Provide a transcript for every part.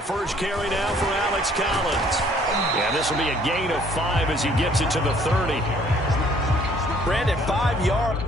A first carry now for Alex Collins. Yeah, this will be a gain of 5 as he gets it to the 30. Brandon, 5 yards.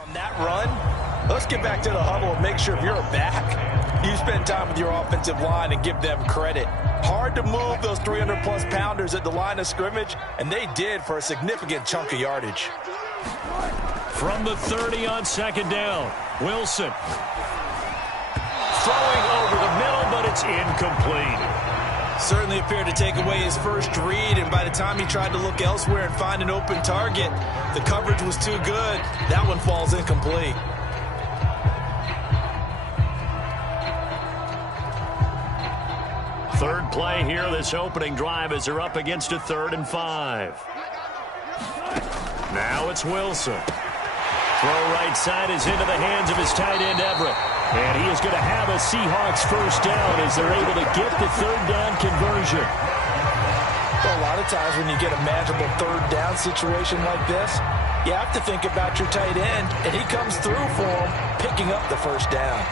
On that run, let's get back to the huddle and make sure if you're a back, you spend time with your offensive line and give them credit. Hard to move those 300-plus pounders at the line of scrimmage, and they did for a significant chunk of yardage. From the 30 on second down, Wilson. Throwing over the middle, but it's incomplete. Certainly appeared to take away his first read, and by the time he tried to look elsewhere and find an open target, the coverage was too good. That one falls incomplete. Third play here, this opening drive as they're up against a 3rd and 5. Now it's Wilson. Throw right side is into the hands of his tight end, Everett. And he is going to have a Seahawks first down as they're able to get the 3rd down conversion. Well, a lot of times when you get a manageable 3rd down situation like this, you have to think about your tight end, and he comes through for him, picking up the first down.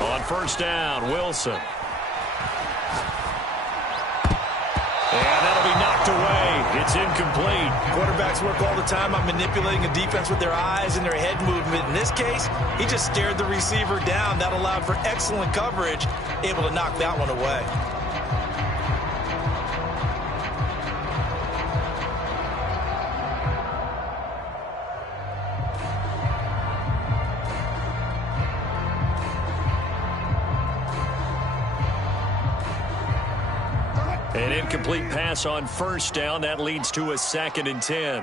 On first down, Wilson. And that'll be knocked away. It's incomplete. Quarterbacks work all the time on manipulating a defense with their eyes and their head movement. In this case, he just stared the receiver down. That allowed for excellent coverage, able to knock that one away. An incomplete pass on first down. That leads to a 2nd and 10.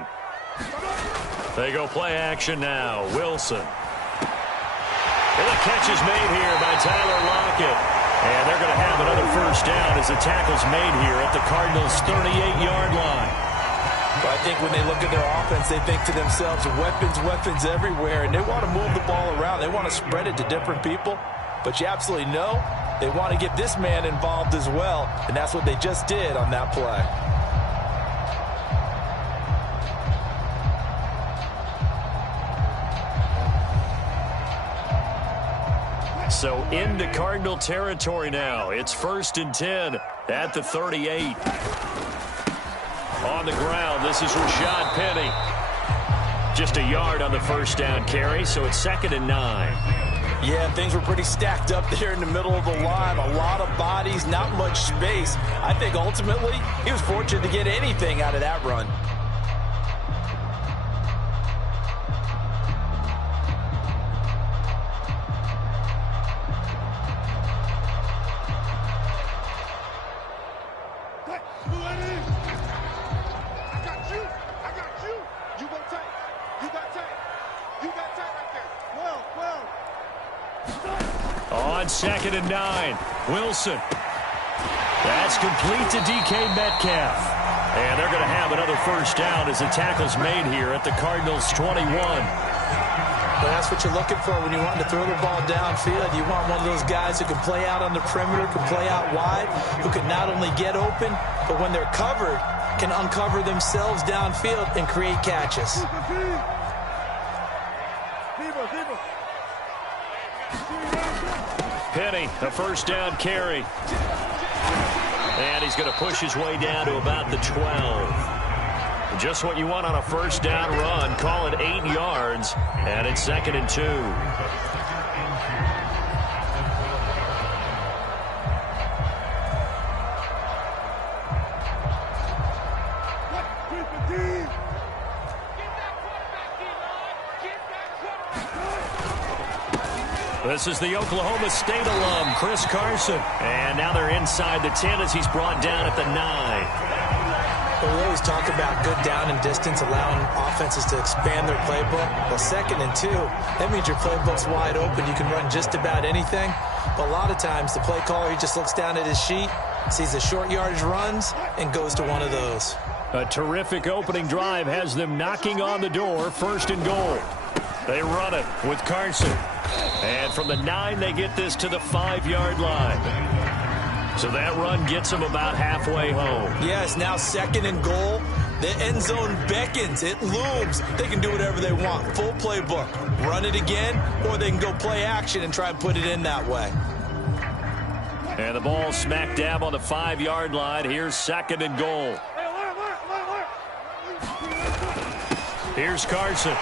They go play action now. Wilson. And the catch is made here by Tyler Lockett. And they're going to have another first down as the tackle's made here at the Cardinals' 38-yard line. But I think when they look at their offense, they think to themselves, weapons, weapons everywhere. And they want to move the ball around. They want to spread it to different people. But you absolutely know they want to get this man involved as well, and that's what they just did on that play. So into Cardinal territory now. It's 1st and 10 at the 38. On the ground, this is Rashad Penny. Just a yard on the first down carry, so it's 2nd and 9. Yeah, things were pretty stacked up there in the middle of the line. A lot of bodies, not much space. I think ultimately he was fortunate to get anything out of that run. On 2nd and 9, Wilson. That's complete to DK Metcalf. And they're going to have another first down as the tackle's made here at the Cardinals' 21. Well, that's what you're looking for when you want to throw the ball downfield. You want one of those guys who can play out on the perimeter, can play out wide, who can not only get open, but when they're covered, can uncover themselves downfield and create catches. Penny, a first down carry. And he's going to push his way down to about the 12. Just what you want on a first down run. Call it 8 yards. And it's 2nd and 2. This is the Oklahoma State alum, Chris Carson. And now they're inside the 10 as he's brought down at the 9. Well, we always talk about good down and distance, allowing offenses to expand their playbook. Well, 2nd and 2, that means your playbook's wide open. You can run just about anything. But a lot of times, the play caller, he just looks down at his sheet, sees the short yardage runs, and goes to one of those. A terrific opening drive has them knocking on the door, 1st and goal. They run it with Carson. And from the 9, they get this to the 5-yard line. So that run gets them about halfway home. Yes, now 2nd and goal. The end zone beckons. It looms. They can do whatever they want. Full playbook. Run it again, or they can go play action and try and put it in that way. And the ball smack dab on the 5-yard line. Here's 2nd and goal. Here's Carson.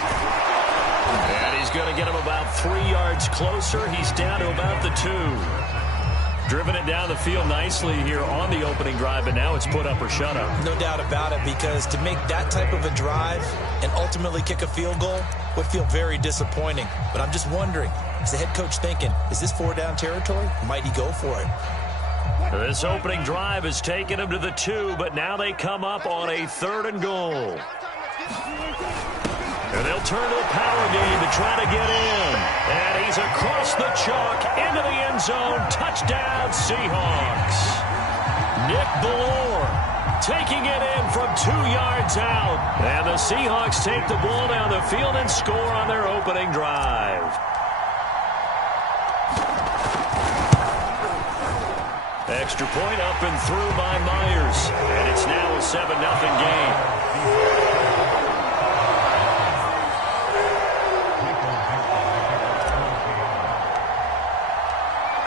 And he's going to get him about 3 yards closer. He's down to about the 2. Driven it down the field nicely here on the opening drive, but now it's put up or shut up. No doubt about it, because to make that type of a drive and ultimately kick a field goal would feel very disappointing. But I'm just wondering, is the head coach thinking, is this 4-down territory? Might he go for it? This opening drive has taken him to the 2, but now they come up on a 3rd and goal. And they'll turn to the power game to try to get in. And he's across the chalk into the end zone. Touchdown, Seahawks. Nick Ballore taking it in from 2 yards out. And the Seahawks take the ball down the field and score on their opening drive. Extra point up and through by Myers. And it's now a 7-0 game.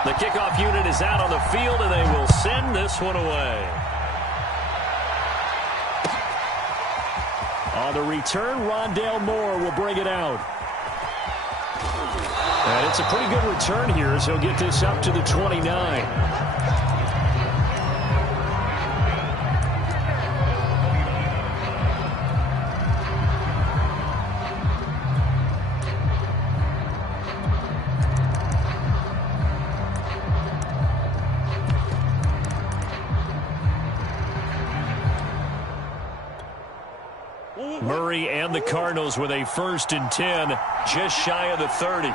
The kickoff unit is out on the field, and they will send this one away. On the return, Rondale Moore will bring it out. And it's a pretty good return here as he'll get this up to the 29. Murray and the Cardinals with a 1st and 10, just shy of the 30.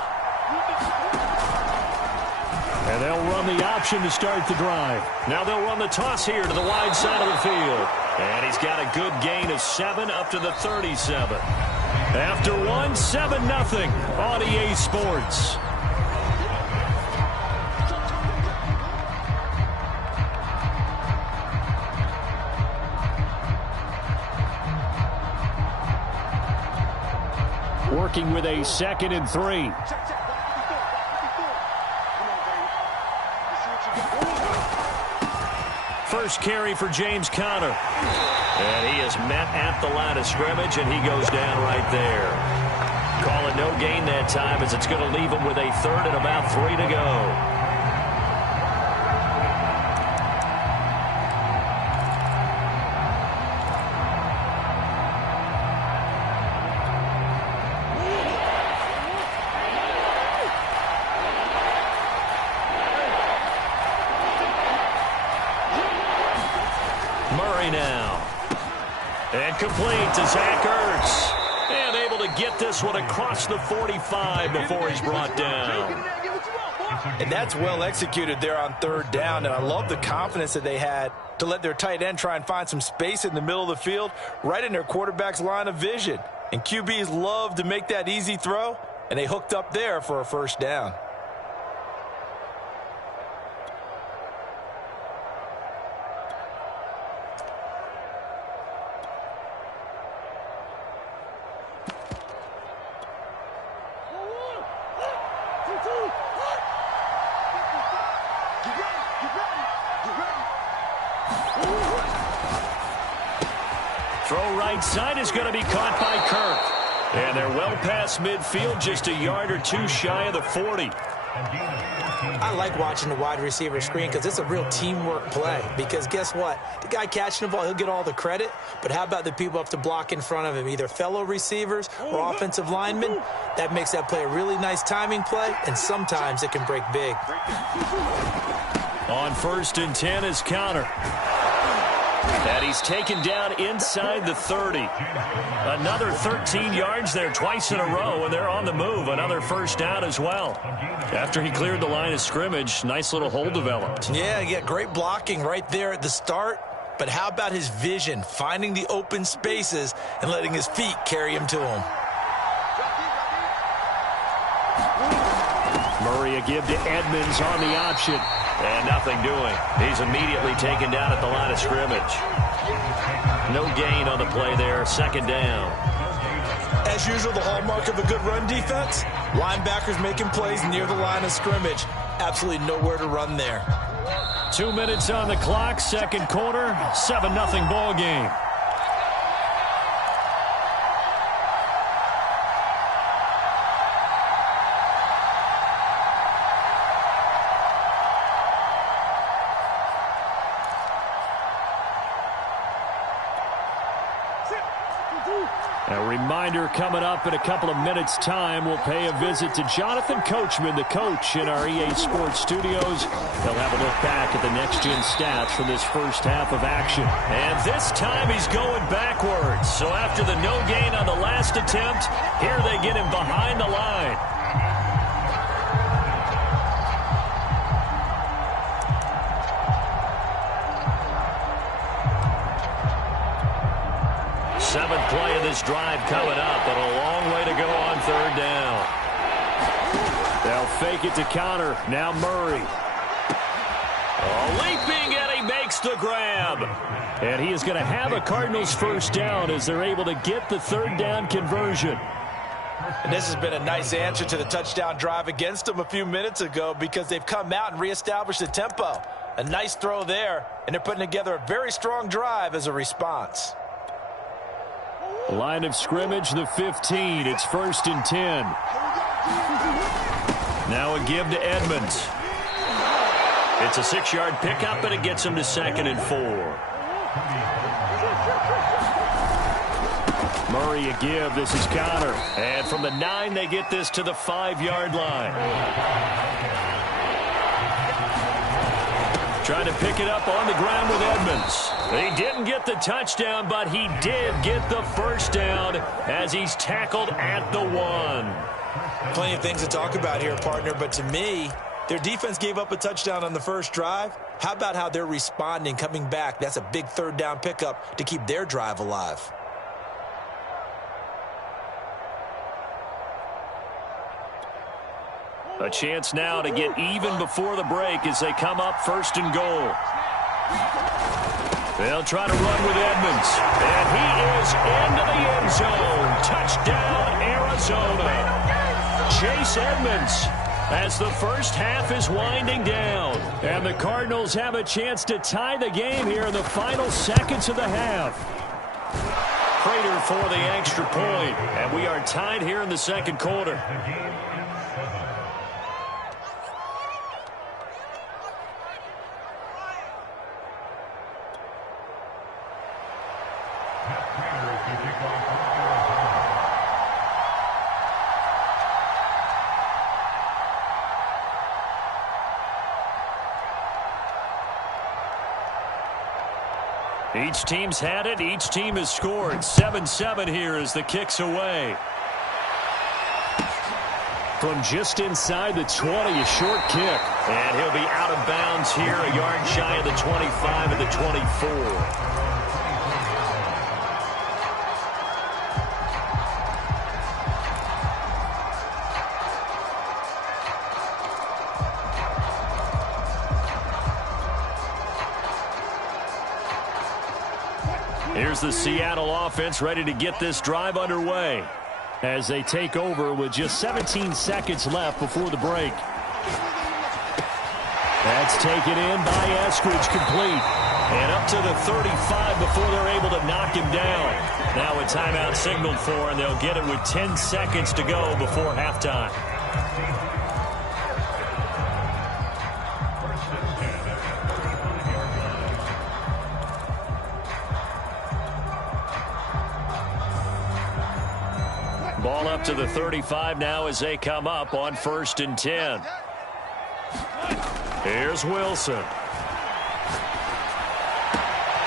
And they'll run the option to start the drive. Now they'll run the toss here to the wide side of the field. And he's got a good gain of 7 up to the 37. After 1, 7-0 on EA Sports. Working with a 2nd and 3. First carry for James Conner. And he is met at the line of scrimmage, and he goes down right there. Calling no gain that time, as it's going to leave him with a 3rd and about 3 to go. And complete to Zach Ertz. And able to get this one across the 45 before he's brought down. And that's well executed there on 3rd down. And I love the confidence that they had to let their tight end try and find some space in the middle of the field, right in their quarterback's line of vision. And QBs love to make that easy throw, and they hooked up there for a 1st down. Throw right side is going to be caught by Kirk. And they're well past midfield, just a yard or 2 shy of the 40. I like watching the wide receiver screen because it's a real teamwork play. Because guess what? The guy catching the ball, he'll get all the credit. But how about the people up to block in front of him, either fellow receivers or offensive linemen? That makes that play a really nice timing play, and sometimes it can break big. On 1st and 10 is Counter. And he's taken down inside the 30. Another 13 yards there twice in a row, and they're on the move. Another first down as well. After he cleared the line of scrimmage, nice little hole developed. Yeah, great blocking right there at the start. But how about his vision, finding the open spaces and letting his feet carry him to him? Murray a give to Edmonds on the option. And nothing doing. He's immediately taken down at the line of scrimmage. No gain on the play there. 2nd down. As usual, the hallmark of a good run defense, linebackers making plays near the line of scrimmage. Absolutely nowhere to run there. 2 minutes on the clock, 2nd quarter, 7-0 ball game. A reminder coming up in a couple of minutes' time. We'll pay a visit to Jonathan Coachman, the coach in our EA Sports studios. He'll have a look back at the next-gen stats from this first half of action. And this time he's going backwards. So after the no gain on the last attempt, here they get him behind the line. Seventh play of this drive coming up, but a long way to go on 3rd down. They'll fake it to Counter. Now Murray. Leaping, and he makes the grab. And he is going to have a Cardinals first down as they're able to get the 3rd down conversion. And this has been a nice answer to the touchdown drive against them a few minutes ago because they've come out and reestablished the tempo. A nice throw there, and they're putting together a very strong drive as a response. Line of scrimmage, the 15. It's 1st and 10. Now a give to Edmonds. It's a 6-yard pickup, and it gets him to 2nd and 4. Murray a give. This is Counter. And from the 9, they get this to the 5-yard line. Trying to pick it up on the ground with Edmonds. He didn't get the touchdown, but he did get the first down as he's tackled at the 1. Plenty of things to talk about here, partner, but to me, their defense gave up a touchdown on the first drive. How about how they're responding, coming back? That's a big 3rd down pickup to keep their drive alive. A chance now to get even before the break as they come up 1st and goal. They'll try to run with Edmonds. And he is into the end zone. Touchdown, Arizona. Chase Edmonds as the first half is winding down. And the Cardinals have a chance to tie the game here in the final seconds of the half. Prater for the extra point. And we are tied here in the 2nd quarter. Each team's had it. Each team has scored. 7-7 here as the kick's away. From just inside the 20, a short kick. And he'll be out of bounds here, a yard shy of the 25 and the 24. Here's the Seattle offense ready to get this drive underway as they take over with just 17 seconds left before the break. That's taken in by Eskridge, complete. And up to the 35 before they're able to knock him down. Now a timeout signaled for, and they'll get it with 10 seconds to go before halftime. out to the 35 now as they come up on 1st and 10. Here's Wilson.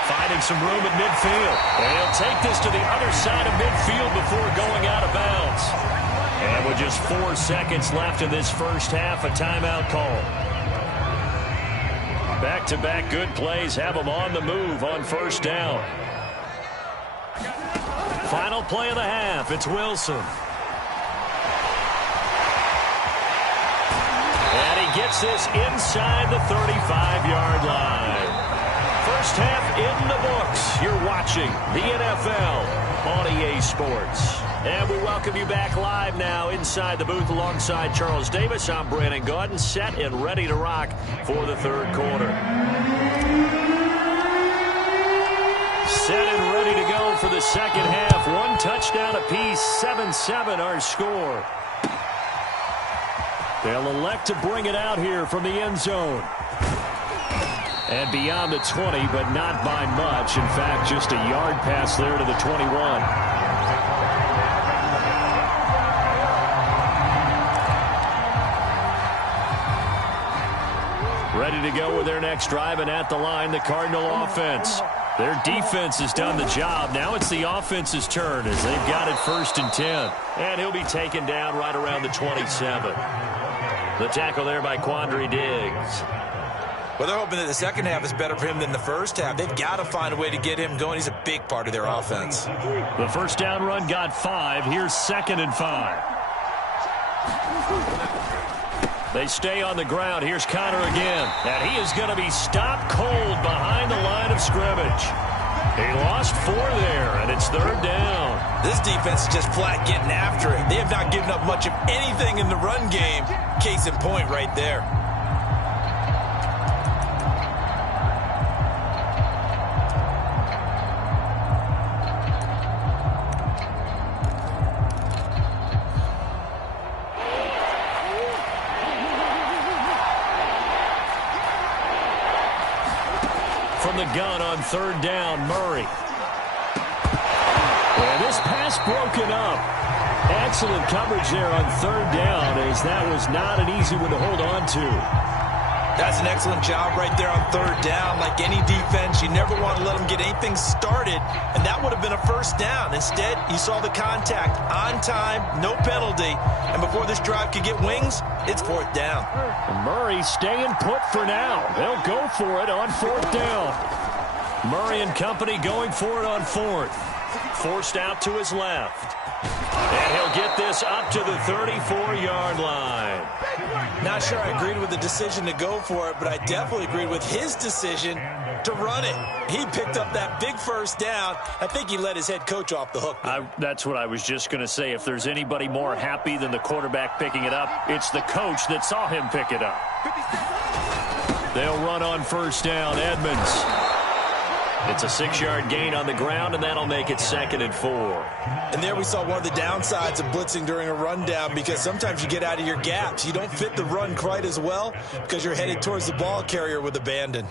Finding some room at midfield. And he'll take this to the other side of midfield before going out of bounds. And with just 4 seconds left in this first half, a timeout call. Back-to-back good plays have them on the move on 1st down. Final play of the half. It's Wilson. And he gets this inside the 35-yard line. First half in the books. You're watching the NFL on EA Sports. And we welcome you back live now inside the booth alongside Charles Davis. I'm Brandon Gaudin, set and ready to rock for the third quarter. Set and ready to go for the second half. 1 touchdown apiece, 7-7 our score. They'll elect to bring it out here from the end zone. And beyond the 20, but not by much. In fact, just a yard pass there to the 21. Ready to go with their next drive, and at the line, the Cardinal offense. Their defense has done the job. Now it's the offense's turn as they've got it 1st and 10. And he'll be taken down right around the 27. The tackle there by Quandre Diggs. Well, they're hoping that the second half is better for him than the first half. They've got to find a way to get him going. He's a big part of their offense. The first down run got 5. Here's 2nd and 5. They stay on the ground. Here's Connor again. And he is going to be stopped cold behind the line of scrimmage. He lost 4 there, and it's 3rd down. This defense is just flat getting after it. They have not given up much of anything in the run game. Case in point right there. From the gun on 3rd down, Murray. And this pass broken up. Excellent coverage there on 3rd down, as that was not an easy one to hold on to. That's an excellent job right there on 3rd down. Like any defense, you never want to let them get anything started, and that would have been a 1st down. Instead, you saw the contact on time, no penalty, and before this drive could get wings, it's 4th down. And Murray staying put for now. They'll go for it on 4th down. Murray and company going for it on 4th. Forced out to his left. And he'll get this up to the 34-yard line. Not sure I agreed with the decision to go for it, but I definitely agreed with his decision to run it. He picked up that big 1st down. I think he let his head coach off the hook. That's what I was just going to say. If there's anybody more happy than the quarterback picking it up, it's the coach that saw him pick it up. They'll run on 1st down. Edmonds. It's a 6-yard gain on the ground, and that'll make it 2nd and 4. And there we saw one of the downsides of blitzing during a rundown, because sometimes you get out of your gaps. You don't fit the run quite as well because you're headed towards the ball carrier with abandon.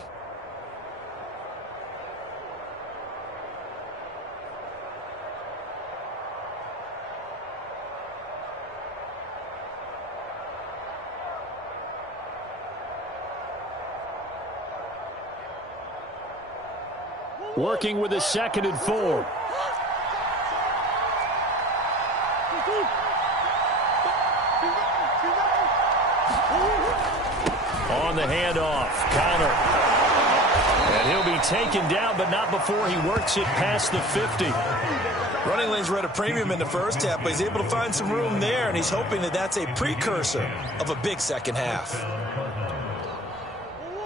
Working with a 2nd and 4. On the handoff, Connor. And he'll be taken down, but not before he works it past the 50. Running lanes were at a premium in the first half, but he's able to find some room there, and he's hoping that that's a precursor of a big second half.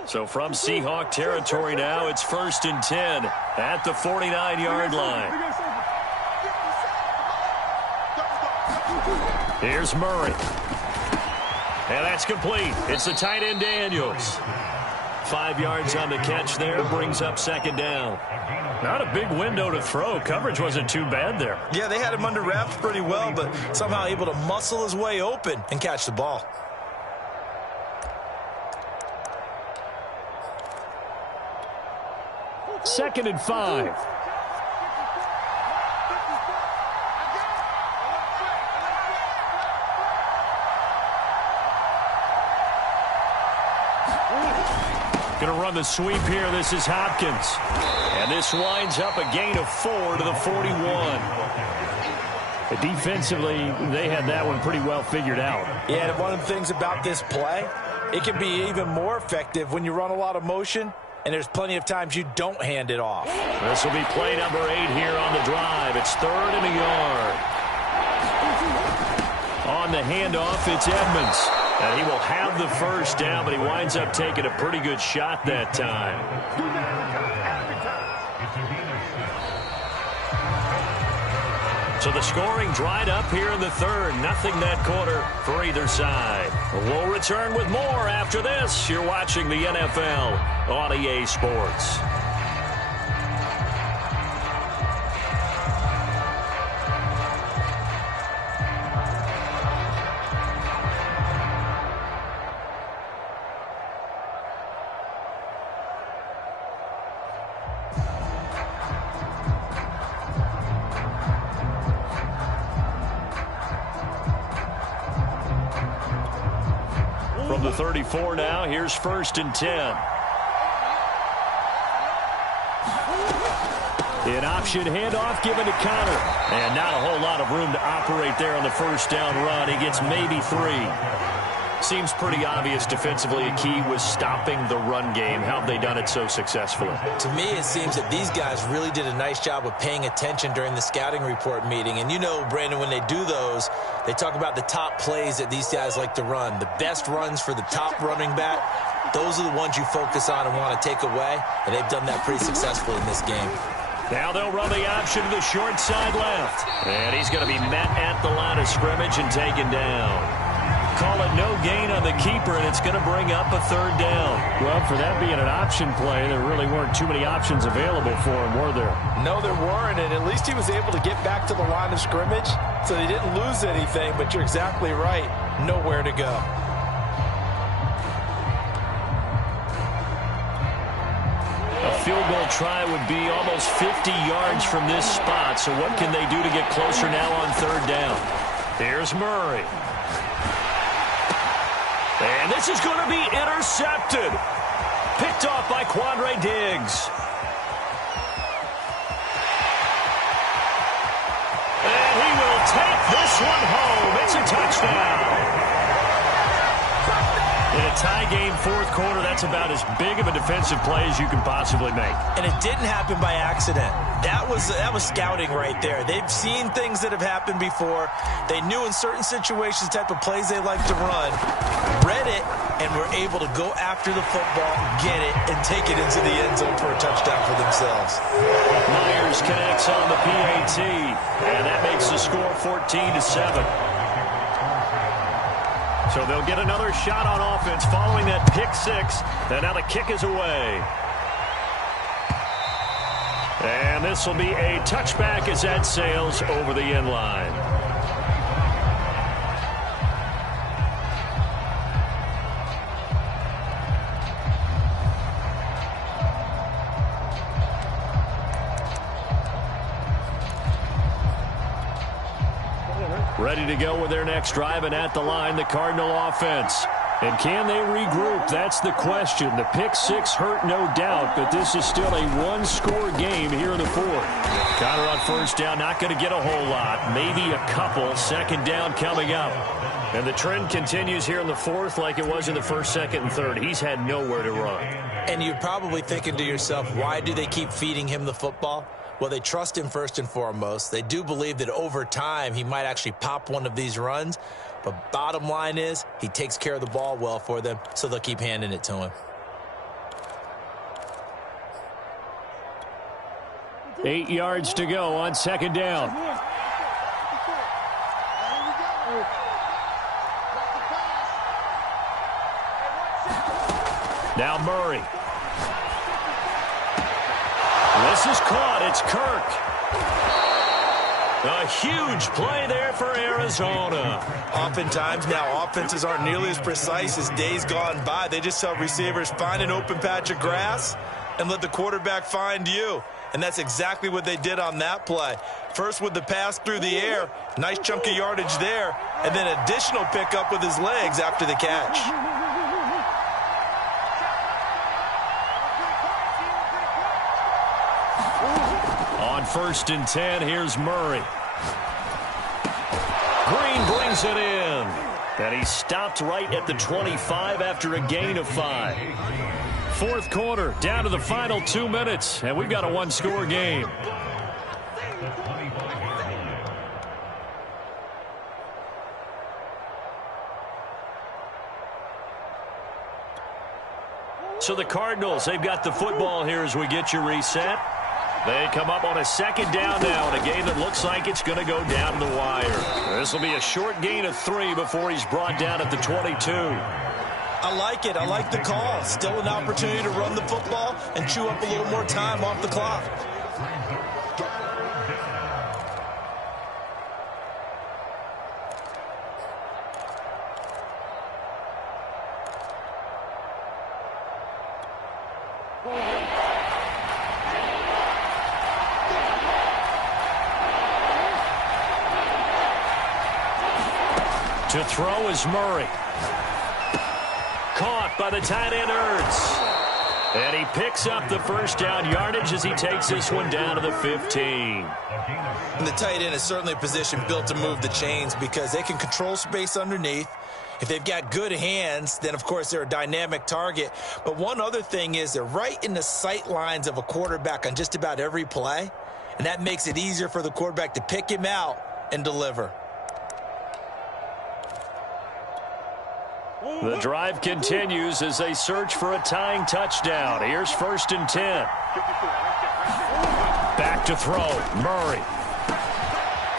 So from Seahawk territory now, it's 1st and 10 at the 49-yard line. Here's Murray. And that's complete. It's the tight end Daniels. 5 yards on the catch there, brings up 2nd down. Not a big window to throw. Coverage wasn't too bad there. Yeah, they had him under wraps pretty well, but somehow able to muscle his way open and catch the ball. Second and 5. Going to run the sweep here. This is Hopkins. And this winds up a gain of 4 to the 41. Defensively, they had that one pretty well figured out. Yeah, and one of the things about this play, it can be even more effective when you run a lot of motion, and there's plenty of times you don't hand it off. This will be play number 8 here on the drive. It's 3rd and a yard. On the handoff, it's Edmonds. And he will have the first down, but he winds up taking a pretty good shot that time. So the scoring dried up here in the 3rd. Nothing that quarter for either side. We'll return with more after this. You're watching the NFL on EA Sports. From the 34 now, here's 1st and 10. An option handoff given to Connor. And not a whole lot of room to operate there on the first down run. He gets maybe 3. Seems pretty obvious defensively a key was stopping the run game. How have they done it so successfully? To me, it seems that these guys really did a nice job of paying attention during the scouting report meeting. And you know, Brandon, when they do those, they talk about the top plays that these guys like to run. The best runs for the top running back, those are the ones you focus on and want to take away. And they've done that pretty successfully in this game. Now they'll run the option to the short side left. And he's going to be met at the line of scrimmage and taken down. Call it no gain on the keeper, and it's going to bring up a 3rd down. Well, for that being an option play, there really weren't too many options available for him, were there? No, there weren't, and at least he was able to get back to the line of scrimmage, so they didn't lose anything, but you're exactly right. Nowhere to go. A field goal try would be almost 50 yards from this spot, so what can they do to get closer now on 3rd down? Here's Murray. And this is going to be intercepted. Picked off by Quandre Diggs. And he will take this one home. It's a touchdown. In a tie game, 4th quarter, that's about as big of a defensive play as you can possibly make. And it didn't happen by accident. That was scouting right there. They've seen things that have happened before. They knew in certain situations the type of plays they like to run, read it, and were able to go after the football, get it, and take it into the end zone for a touchdown for themselves. Myers connects on the PAT, and that makes the score 14-7. So they'll get another shot on offense following that pick 6. And now the kick is away. And this will be a touchback as that sails over the end line. Ready to go with their next drive, and at the line, the Cardinal offense. And can they regroup? That's the question. The pick 6 hurt, no doubt, but this is still a one-score game here in the 4th. Connor on first down, not going to get a whole lot, maybe a couple. 2nd down coming up. And the trend continues here in the 4th like it was in the 1st, 2nd, and 3rd. He's had nowhere to run. And you're probably thinking to yourself, why do they keep feeding him the football? Well, they trust him first and foremost. They do believe that over time he might actually pop one of these runs. But bottom line is he takes care of the ball well for them, so they'll keep handing it to him. 8 yards to go on 2nd down. Now Murray. This is caught. It's Kirk. A huge play there for Arizona. Oftentimes now offenses aren't nearly as precise as days gone by. They just tell receivers, find an open patch of grass and let the quarterback find you. And that's exactly what they did on that play. First with the pass through the air, nice chunk of yardage there, and then additional pickup with his legs after the catch. On 1st and 10, here's Murray. Green brings it in. And he stopped right at the 25 after a gain of 5. Fourth quarter, down to the final 2 minutes, and we've got a one-score game. So the Cardinals, they've got the football here as we get you reset. They come up on a 2nd down now in a game that looks like it's going to go down to the wire. This will be a short gain of 3 before he's brought down at the 22. I like it. I like the call. Still an opportunity to run the football and chew up a little more time off the clock. To throw is Murray. Caught by the tight end Ertz. And he picks up the first down yardage as he takes this one down to the 15. And the tight end is certainly a position built to move the chains because they can control space underneath. If they've got good hands, then, of course, they're a dynamic target. But one other thing is they're right in the sight lines of a quarterback on just about every play. And that makes it easier for the quarterback to pick him out and deliver. The drive continues as they search for a tying touchdown. Here's 1st and 10. Back to throw. Murray.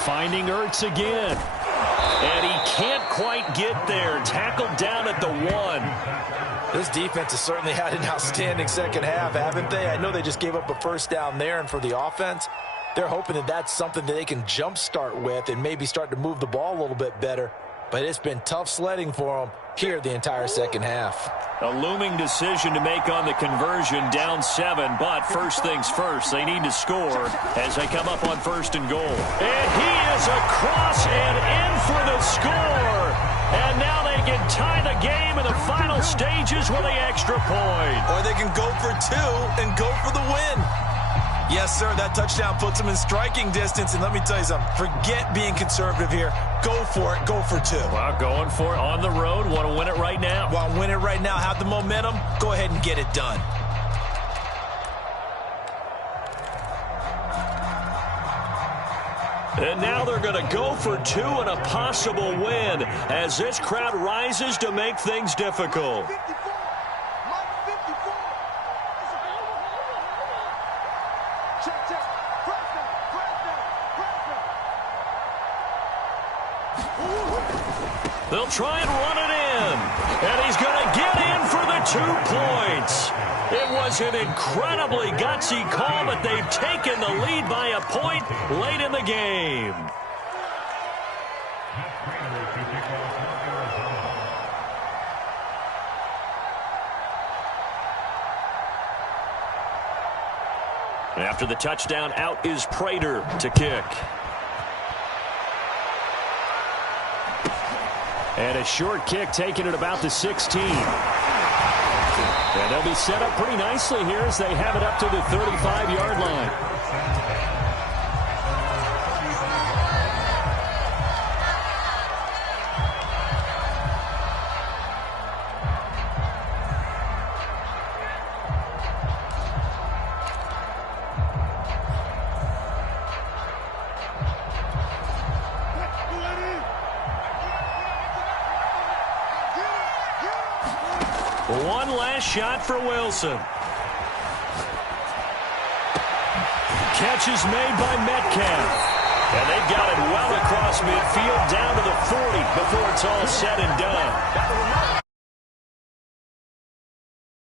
Finding Ertz again. And he can't quite get there. Tackled down at the 1. This defense has certainly had an outstanding second half, haven't they? I know they just gave up a first down there, and for the offense, they're hoping that that's something that they can jumpstart with and maybe start to move the ball a little bit better. But it's been tough sledding for them here the entire second half. A looming decision to make on the conversion, down 7. But first things first, they need to score as they come up on 1st and goal. And he is across and in for the score. And now they can tie the game in the final stages with the extra point. Or they can go for 2 and go for the win. Yes, sir, that touchdown puts them in striking distance. And let me tell you something, forget being conservative here. Go for it. Go for 2. Well, going for it on the road. Want to win it right now. Want to win it right now. Have the momentum. Go ahead and get it done. And now they're going to go for 2 and a possible win as this crowd rises to make things difficult. They'll try and run it in. And he's going to get in for the 2 points. It was an incredibly gutsy call, but they've taken the lead by a point late in the game. After the touchdown, out is Prater to kick. And a short kick taken at about the 16. And they'll be set up pretty nicely here as they have it up to the 35-yard line. One last shot for Wilson. Catch is made by Metcalf. And they've got it well across midfield down to the 40 before it's all said and done.